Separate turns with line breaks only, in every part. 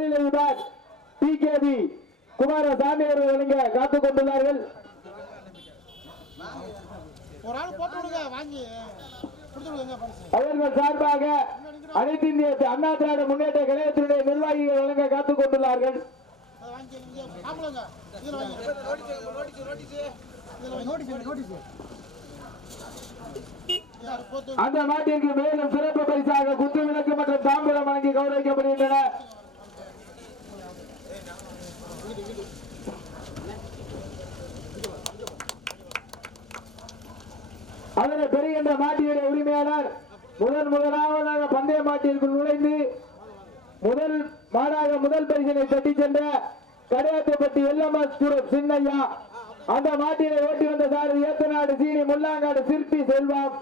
தொழிலதிபர் D K P Kumaraswamy அவர்கள் காத்துக் கொண்டுள்ளார்கள். அவர்கள் சார்பாக அனைத்து இந்திய அண்ணா திராவிட முன்னேற்ற கழகத்தினுடைய நிர்வாகிகள் வழங்க காத்துக் கொண்டுள்ளார்கள்.
இங்கே
அந்த நாட்டிற்கு மேலும் சிறப்பு பரிசாக குத்து விளக்கு மற்றும் தாம்பூலம் வழங்கி கௌரவிக்கப்படுகின்றன அதனை பெறுகின்ற மாட்டியுடைய உரிமையாளர் முதன் முதலாவதாக பந்தய மாட்டிற்குள் நுழைந்து முதல் மாடாக முதல் பரிசனை தட்டி சென்ற கடையாத்தப்பட்டி எல்லம்மா சூரப் சின்னையா அந்த மாட்டினை ஓட்டி வந்த சாரதி ஏத்தநாடு சீனி முல்லாங்காடு சிற்பி செல்வம்.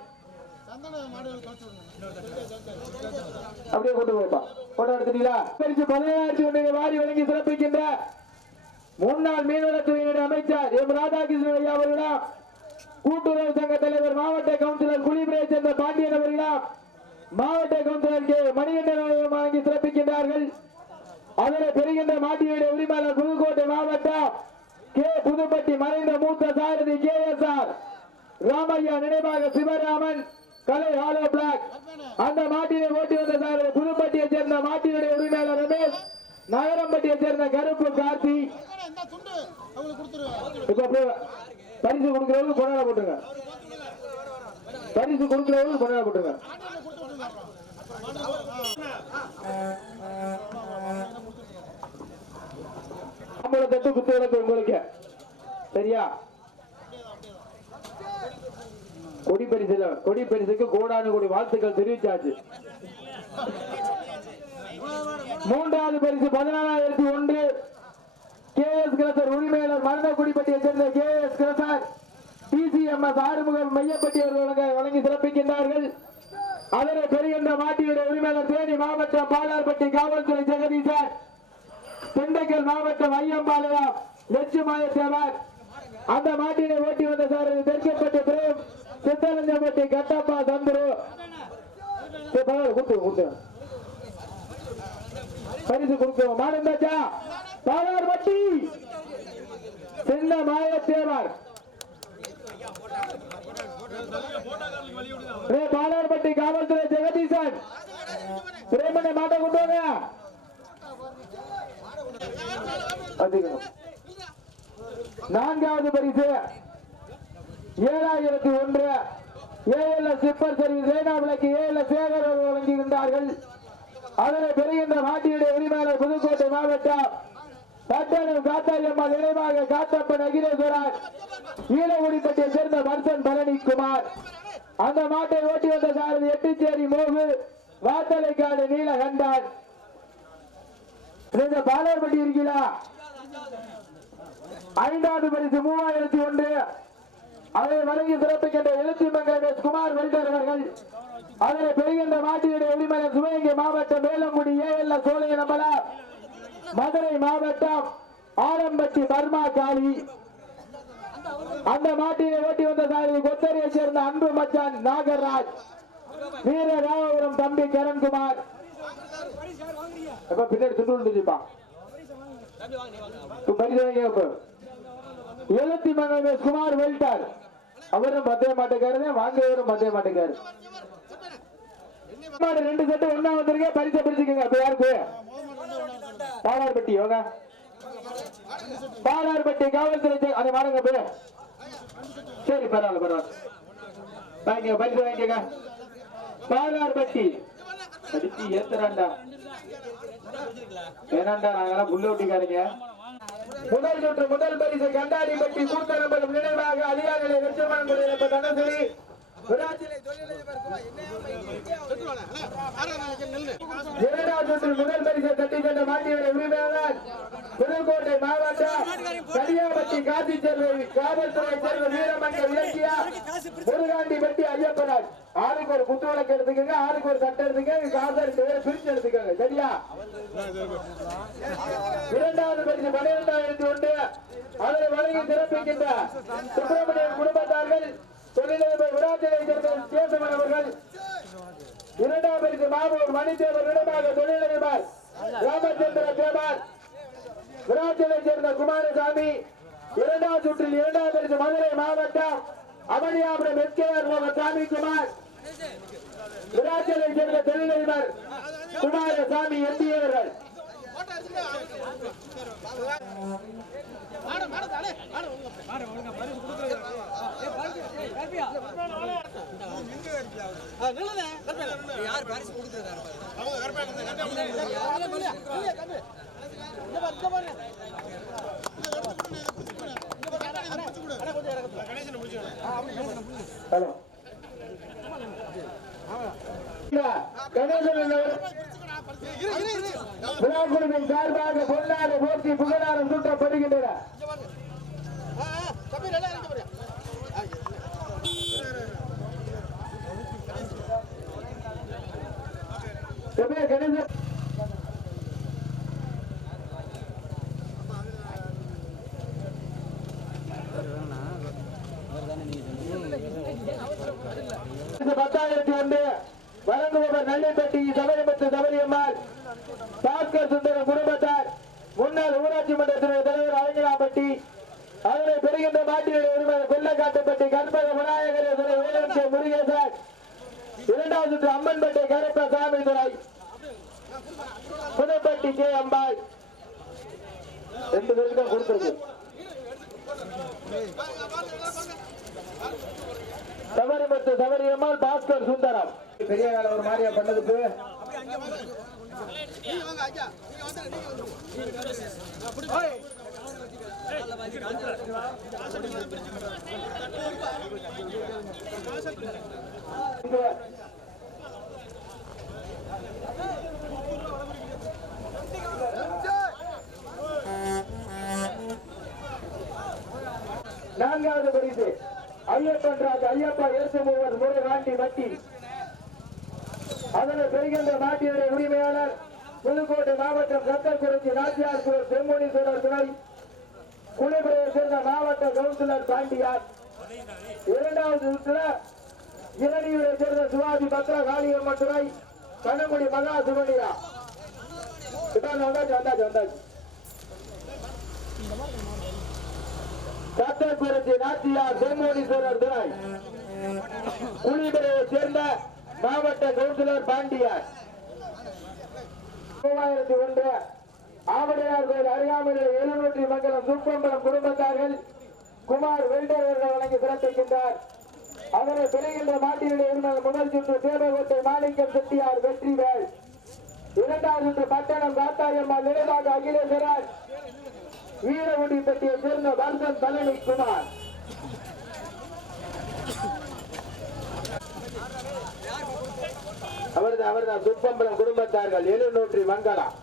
அப்படியே கொண்டு போய்ப்பா போட்டோ எடுத்துட்டீங்களா? பரிசு பதினேழாயிரத்தி ஒன்றை வாரி வழங்கி சிறப்பிக்கின்ற முன்னாள் மீன்வளத்துறையினுடைய அமைச்சர் எம். ராதாகிருஷ்ணன் ஐயா அவர்களிடம் கூட்டுறவு சங்க தலைவர் மாவட்ட கவுன்சிலர் குளிபுரை சேர்ந்த பாண்டியன் அவர்களிடம் மாவட்ட கவுன்சிலர் கே மணிகண்டன் வழங்கி சிறப்பிக்கின்றார்கள். அதனை பெறுகின்ற மாட்டியுடைய உரிமையாளர் புதுக்கோட்டை மாவட்டம் கே. புதுப்பட்டி மறைந்த மூத்த சாரதி கே. எஸ். ஆர். ராமையா நினைவாக சிவராமன் கலை ஹாலோ பிளாக். அந்த மாட்டினை ஓட்டி வந்த சாரதி புதுப்பட்டியை சேர்ந்த மாட்டினுடைய உரிமையாளர் ரமேஷ் நகரம்பட்டியை சேர்ந்த கருப்பு கார்த்தி. பரிசு கொடுக்கிறவங்க கொண்டாட போட்டுங்க. பரிசு கொடுக்கிறவங்க கொண்டாட போட்டுங்க.
ஆட்டோவில்
தட்டு குத்து விளக்கு உங்களுக்கு. சரியா? கொடி பரிசுல கொடி பரிசுக்கு கோடானு கோடி வாழ்த்துக்கள் தெரிவிச்சாச்சு. மூன்றாவது பரிசு பதினாலாயிரத்தி ஒன்று. கே எஸ் கிரசர் உரிமையாளர் மருதக்குடிப்பட்டியை சேர்ந்த K S crusher TCMS Arumugam Maiyappatti அவர்கள் வழங்கி சிறப்பிக்கின்றார்கள். அதனை பெறுகின்ற மாட்டியுடைய உரிமையாளர் தேனி மாவட்டம் பாலார்பட்டி காவல்துறை ஜெகதீசர் திண்டுக்கல் மாவட்டம் ஐயம்பாளையம் லட்சுமாய தேவர் அந்த மாட்டினை ஓட்டி வந்த சார் தெற்கப்பட்டி பிரேம் சித்தரஞ்சப்பட்டி கட்டப்பா தந்துரு பரவாயில்ல, கொடுத்து கொடுத்து பரிசு கொடுக்கிறோம் மாடு இருந்தாச்சா பாலார்பட்டி சின்ன மாயத்தேவர். ரே பாலார்பட்டி காவல்துறை ஜெகதீசன். பிரேமனை மாட்ட கொண்டு வாங்க. அதிகம் நான்காவது பரிசு. ஏழாயிரத்தி ஒன்று. ஏஎல்எஸ் சிப்பர் சர்வீஸ் ரேனா விளக்கு ஏஎல்எஸ் சேகர் அவர்கள் வழங்குகின்றார்கள். அதனை பெறுகின்ற மாட்டியுடைய உரிமையாளர் புதுக்கோட்டை மாவட்டம் கட்டணம் காத்தாயம்மாள் நினைவாக காத்தப்பன் அகிலேஸ்வரர் ஈழகுடிப்பட்டியை சேர்ந்த வர்சன் பழனிக்குமார். அந்த மாட்டை ஓட்டி வந்த சாரதி எட்டுச்சேரி மோகு வாத்தலைக்காடு நீலகண்டான். நீங்க பாலார்பட்டி இருக்கீங்களா? ஐந்தாவது பரிசு மூவாயிரத்தி ஒன்று. அதை வழங்கி சிறப்பிக்கின்ற எழுச்சி மங்கலம் எஸ் குமார் வெல்டர் அவர்கள். அதனை பெறுகின்ற மாட்டியுடைய உரிமையை சிவகங்கை மாவட்டம் வேலங்குடி ஏஎல்ல சோழை நம்பலாம் மதுரை மாவட்டம் ஆலம்பட்டி பர்மா காளி அந்த மாட்டினை ஓட்டி வந்த சாரதி கொத்தரியை சேர்ந்த அன்பு மச்சான் நாகராஜ். வீர ராமபுரம் தம்பி கரண்குமார். எப்ப பின்னாடி துண்டு விழுந்துச்சுப்பா. எழுத்தி மங்கலம் குமார் வெல்டார் அவரும் மத்திய மாட்டேக்காரு வாங்குவரும் மத்திய மாட்டேக்காரு ரெண்டு செட்டு ஒண்ணா வந்திருக்கேன் பரிசை பிரிச்சுக்கங்க. அப்ப யாருக்கு? பாலார்பட்டி யோகா. பாலார்பட்டி காவல்துறை அதை அந்த மாடுங்க பேரு சரி பரவாயில்ல பரவாயில்ல. வாங்க பரிசு வாங்கிக்கங்க. பாலார்பட்டி. அடிச்சு ஏத்துறாண்டா வேணாண்டா நாங்கெல்லாம் புல்லு ஒட்டிக்காரங்க முதல் சுற்று முதல் பரிசு கண்டாடி பட்டி கூட்டரம்பலம் நினைவாக அதிகாரிகளை வெற்றி மனம் தனசரி விராஜிலை இரண்டாவது முதல் பரிசை தட்டி சென்ற மாட்டியுடைய உரிமையாளர் புதுக்கோட்டை மாவட்டம் கரியாபட்டி காந்தி செல்வி காவல்துறை சேர்ந்த வீரமன்ற இலக்கியா முருகாண்டி பட்டி ஐயப்பனார். ஆளுக்கு ஒரு குத்து விளக்கு எடுத்துக்கங்க ஆளுக்கு ஒரு சட்டை எடுத்துக்கங்க காசை ரெண்டு பேரும் பிரிச்சு எடுத்துக்கங்க சரியா? இரண்டாவது பரிசு பன்னிரெண்டாயிரத்தி ஒன்று அதனை வழங்கி சிறப்பிக்கின்ற குடும்பத்தார்கள் தொழிலதிபர் விராஜனை சேர்ந்த கேசவன் அவர்கள் இரண்டாம் பரிசு மாவூர் மணிதேவர் இடமாக தொழிலதிபர் ராமச்சந்திர தேவர் விராட்சலை சேர்ந்த குமாரசாமி இரண்டாம் சுற்றில் இரண்டாம் பரிசு மதுரை மாவட்டம் அமளியாபுரம் எஸ்கேஆர் சாமி குமார் விராட்சலை சேர்ந்த தொழிலதிபர் குமாரசாமி எம்பி அவர்கள்.
யார் பரிசு கொடுக்குறதா
ஹலோ. கணேசன் என்பவர் சார்பாக பொன்னாடு போட்டி புகழாரம் சூட்டப்படுகின்றன. பத்தாயிரத்தி ஒன்று வழங்குபவர் நல்லிப்பட்டி சபரிமத்து பாஸ்கர் சுந்தரம் குடும்பத்தார். முன்னாள் ஊராட்சி மன்றத்தினுடைய தலைவர் அழகிராம்பட்டி. அவரை பெறுகின்ற மாட்டினுடைய உரிமை கொல்லக்காட்டுப்பட்டி கற்பக விநாயகர் துணை வேலன் முருகேசன். இரண்டாவது சுற்று அம்மன்பேட்டை கருப்ப சாமி துறை. புதுப்பட்டி கே. அம்பாள். ரெண்டு பேருக்கு தான் கொடுத்துருக்கு. சபரிமத்து சபரியம்மாள் பாஸ்கர் சுந்தரம். பெரிய வேலை ஒரு மாதிரியா பண்ணதுக்கு? நான்காவது பரிசு. ஐயப்பன் ராஜ் ஐயப்பா ஏசு மூவர் முருகாண்டி மட்டி அதனை பெறுகின்ற நாட்டினுடைய உரிமையாளர் புதுக்கோட்டை மாவட்டம் சத்தக்குறிச்சி நாச்சியார்புரம் செம்மொழீஸ்வரர் துணை குளிபுரையை சேர்ந்த மாவட்ட கவுன்சிலர் பாண்டியார். இரண்டாவது சுற்றுல இரணியூரை சேர்ந்த சிவாஜி பத்ரா காளியம்மன் துணை கனங்குடி மகா சுமணியா இதான் வந்தாச்சு வந்தாச்சு வந்தாச்சு. சத்தக்குறிச்சி நாச்சியார் செம்மொழீஸ்வரர் துணை குளிபுரையை சேர்ந்த மாவட்ட கவுன்சிலர் பாண்டியார். மூவாயிரத்தி ஒன்று ஆவடையார் கோயில் அருகாமையில் எழுநூற்றி மங்கலம் சுப்பம்பலம் குடும்பத்தார்கள் குமார் வெல்டர் அவர்கள் வழங்கி சிறப்பிக்கின்றார். அவரை பெறுகின்ற மாட்டினுடைய உரிமையாளர் முதல் சுற்று சேவகோட்டை மாணிக்கம் செட்டியார் வெற்றிவேல் இரண்டாவது சுற்று பட்டணம் காத்தாயம்மா நினைவாக அகிலேஸ்வரர். வீரகுடிப்பட்டியை சேர்ந்த வர்தன் பழனி குமார். அவர்தான் துப்பம்பலம் குடும்பத்தார்கள் எழுநூற்றி மங்களம்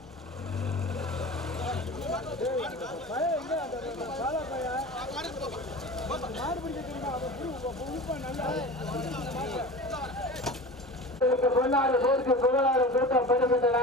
பொன்னாறு போருக்கு புகழாறு கூட்டம் பெறுகின்றன